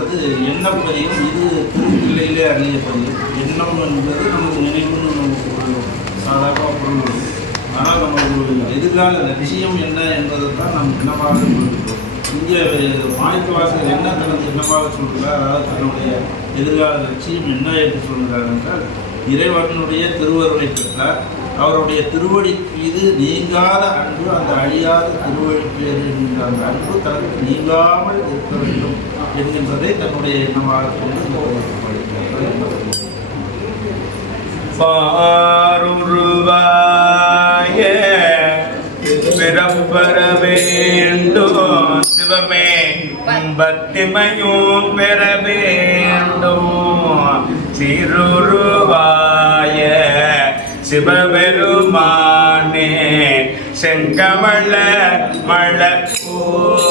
என்பது எண்ணப்பதியும். இது திருப்பிள்ளையிலே அறியப்பதியும். எண்ணம் என்பது நமக்கு நினைவுன்னு நமக்கு ஒரு சாதாரண பொருள் வரும். ஆனால் நமக்கு எதிர்கால லட்சியம் என்ன என்பதை தான் நாம் எண்ணமாக சொல்கிறோம். இங்கே மாணிக்கவாசகர் என்ன தனது எண்ணமாக சொல்கிறார், அதாவது தன்னுடைய எதிர்கால லட்சியம் என்ன என்று சொல்கிறார் என்றால், இறைவனுடைய திருவருளை பெற்றார். அவருடைய திருவடி மீது நீங்காத அன்பு, அந்த அழியாத திருவடி பேர் என்கின்ற அந்த அன்பு தனக்கு நீங்காமல் இருக்க வேண்டும் என்கின்றதை தன்னுடைய எண்ணமாக கொண்டு பாருருவாய பிறப்பர வேண்டும் சிவமே, பக்திமையும் பெற வேண்டும். சிறுருவாய சிவபெருமானே, செங்கமல மலப்போல்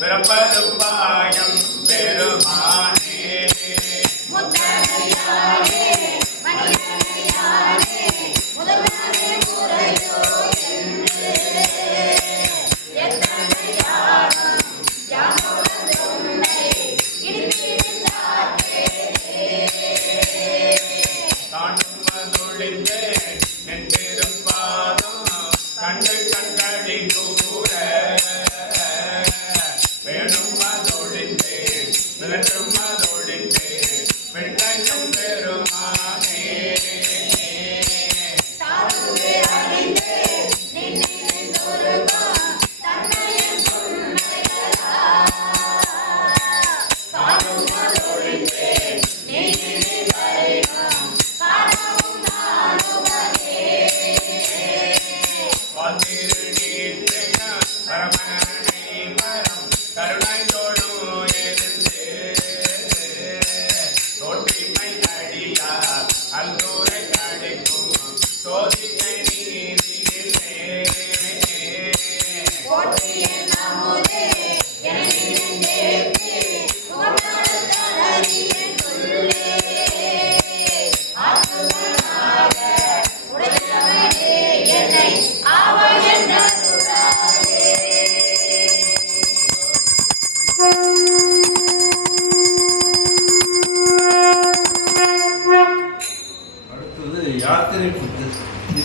பிறப்பது பாயம் பெருமான்